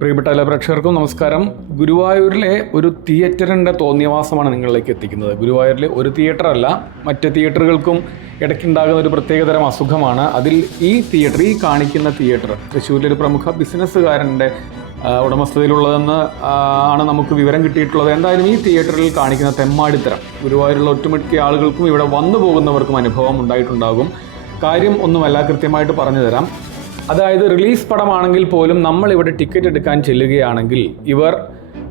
പ്രിയപ്പെട്ട എല്ലാ പ്രേക്ഷകർക്കും നമസ്കാരം. ഗുരുവായൂരിലെ ഒരു തിയേറ്ററിന്റെ തോന്നിയവാസമാണ് നിങ്ങളിലേക്ക് എത്തിക്കുന്നത്. ഗുരുവായൂരിലെ ഒരു തിയേറ്റർ അല്ല മറ്റ് തിയേറ്ററുകൾക്കും ഇടയ്ക്കുണ്ടാകുന്ന ഒരു പ്രത്യേകതരം അസുഖമാണ്. അതിൽ ഈ തിയേറ്റർ ഈ കാണിക്കുന്ന തിയേറ്റർ തൃശ്ശൂരിലെ ഒരു പ്രമുഖ ബിസിനസ്സുകാരന്റെ ഉടമസ്ഥതയിലുള്ളതെന്ന് ആണ് നമുക്ക് വിവരം കിട്ടിയിട്ടുള്ളത്. എന്തായാലും ഈ തിയേറ്ററിൽ കാണിക്കുന്ന തെമ്മാടിത്തരം ഗുരുവായൂരുള്ള ഒട്ടുമിക്ക ആളുകൾക്കും ഇവിടെ വന്നു പോകുന്നവർക്കും അനുഭവം ഉണ്ടായിട്ടുണ്ടാകും. കാര്യം ഒന്നുമല്ല കൃത്യമായിട്ട് പറഞ്ഞു തരാം. അതായത് റിലീസ് പടമാണെങ്കിൽ പോലും നമ്മൾ ഇവിടെ ടിക്കറ്റ് എടുക്കാൻ ചെല്ലുകയാണെങ്കിൽ ഇവർ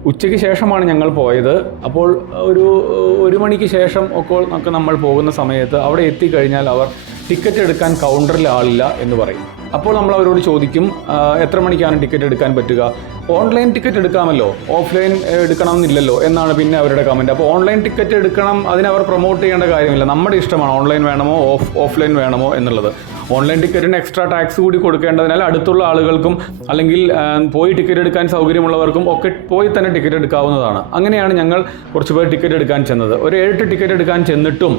ഉച്ചയ്ക്ക് ശേഷമാണ് ഞങ്ങൾ പോയത്. അപ്പോൾ ഒരു ഒരു മണിക്ക് ശേഷം ഒക്കെ നമ്മൾ പോകുന്ന സമയത്ത് അവിടെ എത്തിക്കഴിഞ്ഞാൽ അവർ ടിക്കറ്റ് എടുക്കാൻ കൗണ്ടറിൽ ആളില്ല എന്ന് പറയും. അപ്പോൾ നമ്മൾ അവരോട് ചോദിക്കും എത്ര മണിക്കാണ് ടിക്കറ്റ് എടുക്കാൻ പറ്റുക? ഓൺലൈൻ ടിക്കറ്റ് എടുക്കാമല്ലോ. ഓഫ്ലൈൻ എടുക്കണമെന്നില്ലല്ലോ എന്നാണ് പിന്നെ അവരുടെ കമന്റ് അപ്പോൾ ഓൺലൈൻ ടിക്കറ്റ് എടുക്കണം അതിനവർ പ്രൊമോട്ട് ചെയ്യേണ്ട കാര്യമില്ല. നമ്മുടെ ഇഷ്ടമാണ് ഓൺലൈൻ വേണമോ ഓഫ് ഓഫ്ലൈൻ വേണമോ എന്നുള്ളത്. ഓൺലൈൻ ടിക്കറ്റിന് എക്സ്ട്രാ ടാക്സ് കൂടി കൊടുക്കേണ്ടതിനാൽ അടുത്തുള്ള ആളുകൾക്കും അല്ലെങ്കിൽ പോയി ടിക്കറ്റ് എടുക്കാൻ സൗകര്യമുള്ളവർക്കും ഒക്കെ പോയി തന്നെ ടിക്കറ്റ് എടുക്കാവുന്നതാണ്. അങ്ങനെയാണ് ഞങ്ങൾ കുറച്ച് പേർ ടിക്കറ്റ് എടുക്കാൻ ചെന്നത്. ഒരു ഏഴെട്ട് ടിക്കറ്റ് എടുക്കാൻ ചെന്നിട്ടും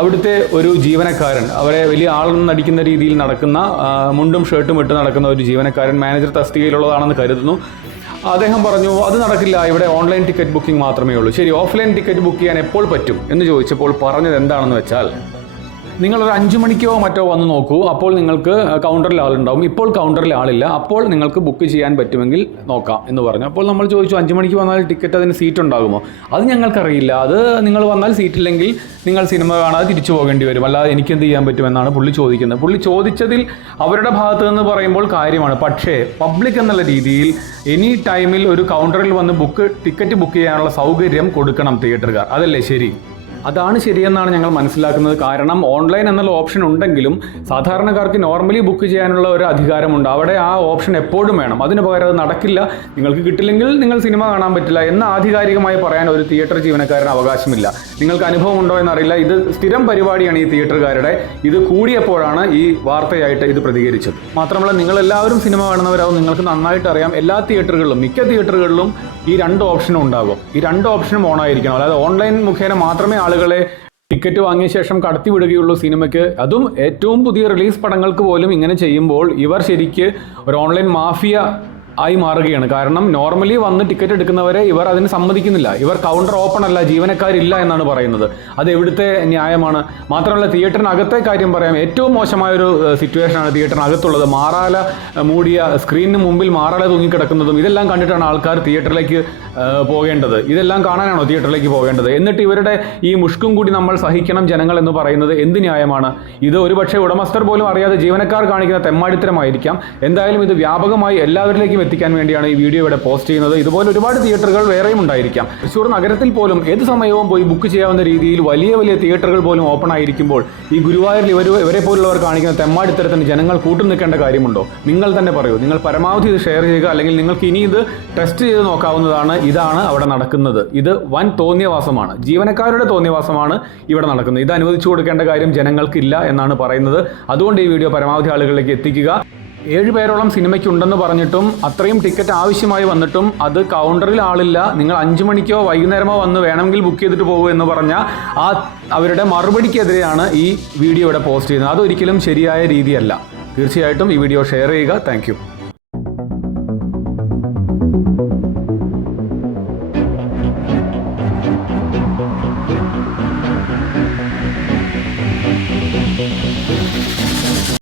അവിടുത്തെ ഒരു ജീവനക്കാരൻ അവരെ വലിയ ആളെന്ന് നടിക്കുന്ന രീതിയിൽ നടക്കുന്ന മുണ്ടും ഷർട്ടും ഇട്ട് നടക്കുന്ന ഒരു ജീവനക്കാരൻ മാനേജർ തസ്തികയിലുള്ളതാണെന്ന് കരുതുന്നു. അദ്ദേഹം പറഞ്ഞു അത് നടക്കില്ല ഇവിടെ ഓൺലൈൻ ടിക്കറ്റ് ബുക്കിംഗ് മാത്രമേ ഉള്ളൂ. ശരി ഓഫ്ലൈൻ ടിക്കറ്റ് ബുക്ക് ചെയ്യാൻ എപ്പോൾ പറ്റും? എന്ന് ചോദിച്ചപ്പോൾ പറഞ്ഞത് എന്താണെന്ന് വെച്ചാൽ നിങ്ങളൊരു അഞ്ച് മണിക്കോ മറ്റോ വന്ന് നോക്കൂ. അപ്പോൾ നിങ്ങൾക്ക് കൗണ്ടറിൽ ആളുണ്ടാവും. ഇപ്പോൾ കൗണ്ടറിൽ ആളില്ല. അപ്പോൾ നിങ്ങൾക്ക് ബുക്ക് ചെയ്യാൻ പറ്റുമെങ്കിൽ നോക്കാം എന്ന് പറഞ്ഞു. അപ്പോൾ നമ്മൾ ചോദിച്ചു അഞ്ച് മണിക്ക് വന്നാൽ ടിക്കറ്റ് അതിന് സീറ്റ് ഉണ്ടാകുമോ? അത് ഞങ്ങൾക്കറിയില്ല. അത് നിങ്ങൾ വന്നാൽ സീറ്റില്ലെങ്കിൽ നിങ്ങൾ സിനിമ കാണാതെ തിരിച്ചു പോകേണ്ടി വരും. അല്ലാതെ എനിക്ക് എന്ത് ചെയ്യാൻ പറ്റുമെന്നാണ് പുള്ളി ചോദിക്കുന്നത്. പുള്ളി ചോദിച്ചതിൽ അവരുടെ ഭാഗത്ത് നിന്ന് പറയുമ്പോൾ കാര്യമാണ്. പക്ഷേ പബ്ലിക് എന്നുള്ള രീതിയിൽ എനി ടൈമിൽ ഒരു കൗണ്ടറിൽ വന്ന് ബുക്ക് ടിക്കറ്റ് ബുക്ക് ചെയ്യാനുള്ള സൗകര്യം കൊടുക്കണം തിയേറ്ററുകാർ അതല്ലേ ശരി? അതാണ് ശരിയെന്നാണ് ഞങ്ങൾ മനസ്സിലാക്കുന്നത്. കാരണം ഓൺലൈൻ എന്നുള്ള ഓപ്ഷൻ ഉണ്ടെങ്കിലും സാധാരണക്കാർക്ക് നോർമലി ബുക്ക് ചെയ്യാനുള്ള ഒരു അധികാരമുണ്ട്. അവിടെ ആ ഓപ്ഷൻ എപ്പോഴും വേണം. അതിന് പകരം അത് നടക്കില്ല. നിങ്ങൾക്ക് കിട്ടില്ലെങ്കിൽ നിങ്ങൾ സിനിമ കാണാൻ പറ്റില്ല എന്ന് ആധികാരികമായി പറയാൻ ഒരു തിയേറ്റർ ജീവനക്കാരന് അവകാശമില്ല. നിങ്ങൾക്ക് അനുഭവം ഉണ്ടോ എന്നറിയില്ല. ഇത് സ്ഥിരം പരിപാടിയാണ് ഈ തിയേറ്ററുകാരുടെ ഇത് കൂടിയപ്പോഴാണ് ഈ വാർത്തയായിട്ട് ഇത് പ്രതികരിച്ചത്. മാത്രമല്ല നിങ്ങൾ എല്ലാവരും സിനിമ കാണുന്നവരാവും. നിങ്ങൾക്ക് നന്നായിട്ട് അറിയാം. എല്ലാ തിയേറ്ററുകളിലും മിക്ക തിയേറ്ററുകളിലും ഈ രണ്ട് ഓപ്ഷനും ഉണ്ടാകും. ഈ രണ്ട് ഓപ്ഷനും ഓൺ ആയിരിക്കണം അതായത് ഓൺലൈൻ മുഖേന മാത്രമേ ആളുകളെ ടിക്കറ്റ് വാങ്ങിയ ശേഷം കടത്തി വിടുകയുള്ളൂ സിനിമയ്ക്ക്. അതും ഏറ്റവും പുതിയ റിലീസ് പടങ്ങൾക്ക് പോലും ഇങ്ങനെ ചെയ്യുമ്പോൾ ഇവർ ശരിക്ക് ഒരു ഓൺലൈൻ മാഫിയ ആയി മാറുകയാണ്. കാരണം നോർമലി വന്ന് ടിക്കറ്റ് എടുക്കുന്നവരെ ഇവർ അതിന് സമ്മതിക്കുന്നില്ല. ഇവർ കൗണ്ടർ ഓപ്പൺ അല്ല ജീവനക്കാരില്ല എന്നാണ് പറയുന്നത്. അത് എവിടുത്തെ ന്യായമാണ്? മാത്രമല്ല തിയേറ്ററിനകത്തെ കാര്യം പറയാം. ഏറ്റവും മോശമായൊരു സിറ്റുവേഷനാണ് തിയേറ്ററിനകത്തുള്ളത് മാറാല മൂടിയ സ്ക്രീനിന് മുമ്പിൽ മാറാല തൂങ്ങിക്കിടക്കുന്നതും ഇതെല്ലാം കണ്ടിട്ടാണ് ആൾക്കാർ തിയേറ്ററിലേക്ക് പോകേണ്ടത്. ഇതെല്ലാം കാണാനാണോ തിയേറ്ററിലേക്ക് പോകേണ്ടത്? എന്നിട്ട് ഇവരുടെ ഈ മുഷ്കും കൂടി നമ്മൾ സഹിക്കണം ജനങ്ങൾ എന്ന് പറയുന്നത് എന്ത് ന്യായമാണ്? ഇത് ഒരുപക്ഷെ ഉടമസ്ഥർ പോലും അറിയാതെ ജീവനക്കാർ കാണിക്കുന്ന തെമ്മാടിത്തരമായിരിക്കാം. എന്തായാലും ഇത് വ്യാപകമായി എല്ലാവരിലേക്കും എത്തിക്കാൻ വേണ്ടിയാണ് ഈ വീഡിയോ ഇവിടെ പോസ്റ്റ് ചെയ്യുന്നത്. ഇതുപോലെ ഒരുപാട് തിയേറ്ററുകൾ വേറെയും ഉണ്ടായിരിക്കാം. തൃശ്ശൂർ നഗരത്തിൽ പോലും ഏത് സമയവും പോയി ബുക്ക് ചെയ്യാവുന്ന രീതിയിൽ വലിയ വലിയ തിയേറ്ററുകൾ പോലും ഓപ്പൺ ആയിരിക്കുമ്പോൾ ഈ ഗുരുവായൂരിൽ ഇവർ ഇവരെ പോലുള്ളവർ കാണിക്കുന്ന തെമ്മാടിത്തരത്തിന് ജനങ്ങൾ കൂട്ടു നിൽക്കേണ്ട കാര്യമുണ്ടോ? നിങ്ങൾ തന്നെ പറയൂ. നിങ്ങൾ പരമാവധി ഇത് ഷെയർ ചെയ്യുക അല്ലെങ്കിൽ നിങ്ങൾക്ക് ഇനി ഇത് ടെസ്റ്റ് ചെയ്ത് നോക്കാവുന്നതാണ് ഇതാണ് അവിടെ നടക്കുന്നത്. ഇത് വൻ തോന്നിയവാസമാണ്. ജീവനക്കാരുടെ തോന്നിയവാസമാണ് ഇവിടെ നടക്കുന്നത്. ഇത് അനുവദിച്ചു കൊടുക്കേണ്ട കാര്യം ജനങ്ങൾക്കില്ല എന്നാണ് പറയുന്നത്. അതുകൊണ്ട് ഈ വീഡിയോ പരമാവധി ആളുകളിലേക്ക് എത്തിക്കുക. ഏഴ് പേരോളം സിനിമയ്ക്ക് ഉണ്ടെന്ന് പറഞ്ഞിട്ടും അത്രയും ടിക്കറ്റ് ആവശ്യമായി വന്നിട്ടും അത് കൗണ്ടറിൽ ആളില്ല. നിങ്ങൾ അഞ്ചു മണിക്കോ വൈകുന്നേരമോ വന്ന് വേണമെങ്കിൽ ബുക്ക് ചെയ്തിട്ട് പോകൂ എന്ന് പറഞ്ഞ ആ അവരുടെ മറുപടിക്കെതിരെയാണ് ഈ വീഡിയോ ഇവിടെ പോസ്റ്റ് ചെയ്യുന്നത്. അതൊരിക്കലും ശരിയായ രീതിയല്ല. തീർച്ചയായിട്ടും ഈ വീഡിയോ ഷെയർ ചെയ്യുക. താങ്ക്